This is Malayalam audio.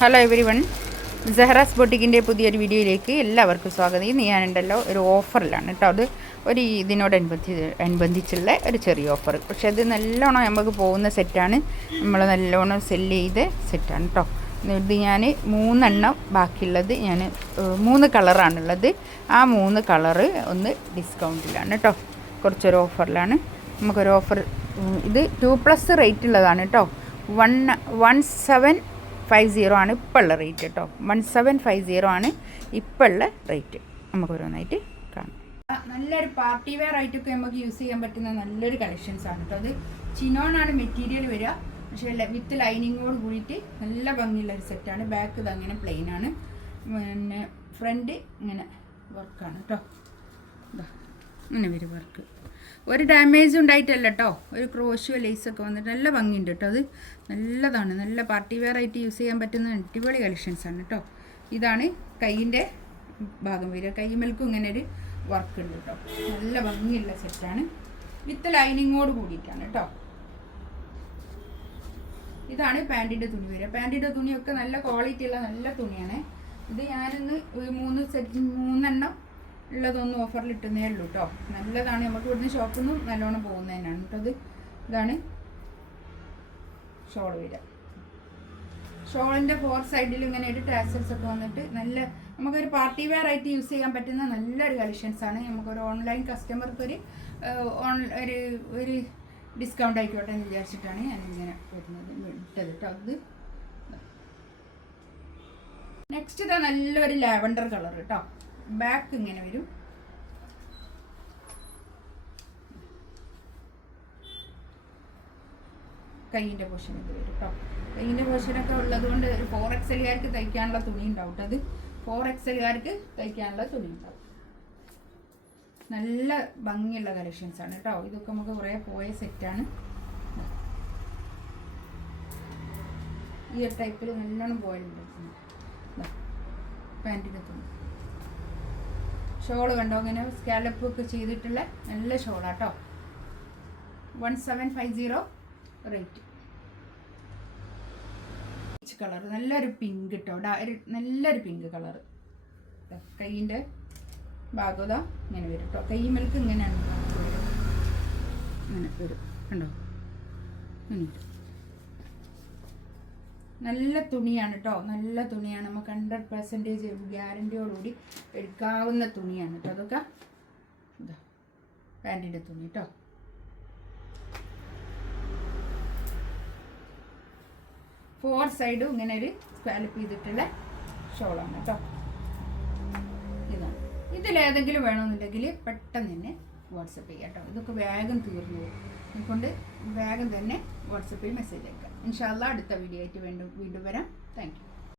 ഹലോ എവരി വൺ, സെഹ്റാസ് ബൊട്ടിക്കിൻ്റെ പുതിയൊരു വീഡിയോയിലേക്ക് എല്ലാവർക്കും സ്വാഗതം. ഇന്ന് ഞാനുണ്ടല്ലോ ഒരു ഓഫറിലാണ് കേട്ടോ. അത് ഒരു ഇതിനോടനുബന്ധിച്ചുള്ള ഒരു ചെറിയ ഓഫർ. പക്ഷേ അത് നല്ലോണം നമുക്ക് പോകുന്ന സെറ്റാണ്. നമ്മൾ നല്ലോണം സെല്ല് ചെയ്ത സെറ്റാണ് കേട്ടോ. ഇത് ഞാൻ 3 എണ്ണം ബാക്കിയുള്ളത് ഞാൻ 3 കളറാണുള്ളത്. ആ 3 കളറ് ഒന്ന് ഡിസ്കൗണ്ടിലാണ് കേട്ടോ. കുറച്ചൊരു ഓഫറിലാണ്. നമുക്കൊരു ഓഫർ, ഇത് 2+ റേറ്റ് ഉള്ളതാണ് കേട്ടോ. 1750 ആണ് ഇപ്പോൾ ഉള്ള റേറ്റ് കേട്ടോ. 1750 ആണ് ഇപ്പോൾ ഉള്ള റേറ്റ്. നമുക്ക് ഓരോന്നായിട്ട് കാണാം. നല്ലൊരു പാർട്ടി വെയർ ആയിട്ടൊക്കെ നമുക്ക് യൂസ് ചെയ്യാൻ പറ്റുന്ന നല്ലൊരു കളക്ഷൻസ് ആണ് കേട്ടോ. അത് ചിനോണാണ് മെറ്റീരിയൽ വരിക, പക്ഷേ വിത്ത് ലൈനിങ്ങോട് കൂടിയിട്ട് നല്ല ഭംഗിയുള്ളൊരു സെറ്റാണ്. ബാക്ക് ഇത് അങ്ങനെ പ്ലെയിൻ ആണ്, പിന്നെ ഫ്രണ്ട് ഇങ്ങനെ വർക്കാണ് കേട്ടോ. ഇങ്ങനെ വരും വർക്ക്. ഒരു ഡാമേജും ഉണ്ടായിട്ടല്ല കേട്ടോ. ഒരു ക്രോഷ്യോ ലേസൊക്കെ വന്നിട്ട് നല്ല ഭംഗിയുണ്ട് കേട്ടോ. അത് നല്ലതാണ്, നല്ല പാർട്ടി വെയർ ആയിട്ട് യൂസ് ചെയ്യാൻ പറ്റുന്ന അടിപൊളി കളക്ഷൻസാണ് കേട്ടോ. ഇതാണ് കൈയിൻ്റെ ഭാഗം വരിക. കൈമേൽക്കും ഇങ്ങനെ ഒരു വർക്ക് ഉണ്ട് കേട്ടോ. നല്ല ഭംഗിയുള്ള സെറ്റാണ്, വിത്ത് ലൈനിങ്ങോട് കൂടിയിട്ടാണ് കേട്ടോ. ഇതാണ് പാൻറ്റിൻ്റെ തുണി വരിക. പാൻറ്റിൻ്റെ തുണിയൊക്കെ നല്ല ക്വാളിറ്റി ഉള്ള നല്ല തുണിയാണ്. ഇത് ഞാനിന്ന് 3 എണ്ണം ഉള്ളതൊന്നും ഓഫറിൽ ഇട്ടുന്നേ ഉള്ളൂ കേട്ടോ. നല്ലതാണ്, നമുക്ക് ഇവിടുന്ന് ഷോപ്പിൽ നിന്നും നല്ലോണം പോകുന്നതിനാണ് കേട്ടോ. ഇതാണ് ഷോൾ വരിക. ഷോളിൻ്റെ 4 സൈഡിൽ ഇങ്ങനെ ഒരു ടാസൽസ് ഒക്കെ വന്നിട്ട് നല്ല നമുക്കൊരു പാർട്ടി വെയർ ആയിട്ട് യൂസ് ചെയ്യാൻ പറ്റുന്ന നല്ലൊരു കളക്ഷൻസാണ്. നമുക്കൊരു ഓൺലൈൻ കസ്റ്റമർക്ക് ഒരു ഡിസ്കൗണ്ട് ആയിക്കോട്ടെ എന്ന് വിചാരിച്ചിട്ടാണ് ഞാനിങ്ങനെ വരുന്നത് ഇട്ടത് കേട്ടോ. അത് നെക്സ്റ്റ് ഇതാ നല്ലൊരു ലാവൻഡർ കളർ കേട്ടോ. ബാക്ക് ഇങ്ങനെ വരും. കൈയിൻ്റെ പോർഷൻ ഇത് വരും കേട്ടോ. കൈയിൻ്റെ പോർഷനൊക്കെ ഉള്ളത് കൊണ്ട് ഒരു 4XLകാർക്ക് തയ്ക്കാനുള്ള തുണി ഉണ്ടാവും കേട്ടോ. അത് 4XLകാർക്ക് തയ്ക്കാനുള്ള തുണി ഉണ്ടാവും. നല്ല ഭംഗിയുള്ള കളക്ഷൻസാണ് കേട്ടോ. ഇതൊക്കെ നമുക്ക് കുറേ പോയ സെറ്റാണ്. ഈ ഒരു ടൈപ്പിൽ നല്ലോണം പോയിട്ടുണ്ട്. പാൻറ്റിൻ്റെ തുണി ഷോള് കണ്ടോ, ഇങ്ങനെ സ്കാലപ്പ് ഒക്കെ ചെയ്തിട്ടുള്ള നല്ല ഷോളാട്ടോ. 1750 റേറ്റ്. കളർ നല്ലൊരു പിങ്ക് കേട്ടോ. നല്ലൊരു പിങ്ക് കളർ. കൈയിൻ്റെ ഭാഗത ഇങ്ങനെ വരും കേട്ടോ. കൈമേൽക്ക് ഇങ്ങനെയാണ് ഇങ്ങനെ വരും കണ്ടോ. നല്ല തുണിയാണ് കേട്ടോ. നല്ല തുണിയാണ്. നമുക്ക് 100% ഗ്യാരൻറ്റിയോടുകൂടി എടുക്കാവുന്ന തുണിയാണ് കേട്ടോ. അതൊക്കെ ഇതാ പാൻറ്റിൻ്റെ തുണി കേട്ടോ. ഫോർ സൈഡും ഇങ്ങനെ ഒരു സ്കാലപ്പ് ചെയ്തിട്ടുള്ള ഷോളാണ് കേട്ടോ. ഇതാണ്. ഇതിലേതെങ്കിലും വേണമെന്നുണ്ടെങ്കിൽ പെട്ടെന്ന് തന്നെ വാട്സപ്പ് ചെയ്യാം കേട്ടോ. ഇതൊക്കെ വേഗം തീർന്നു പോകും. അതുകൊണ്ട് വേഗം തന്നെ വാട്സപ്പിൽ മെസ്സേജ് അയക്കാം. ഇൻഷാ അല്ലാഹ് അടുത്ത വീഡിയോ ആയിട്ട് വീണ്ടും വരാം. Thank you.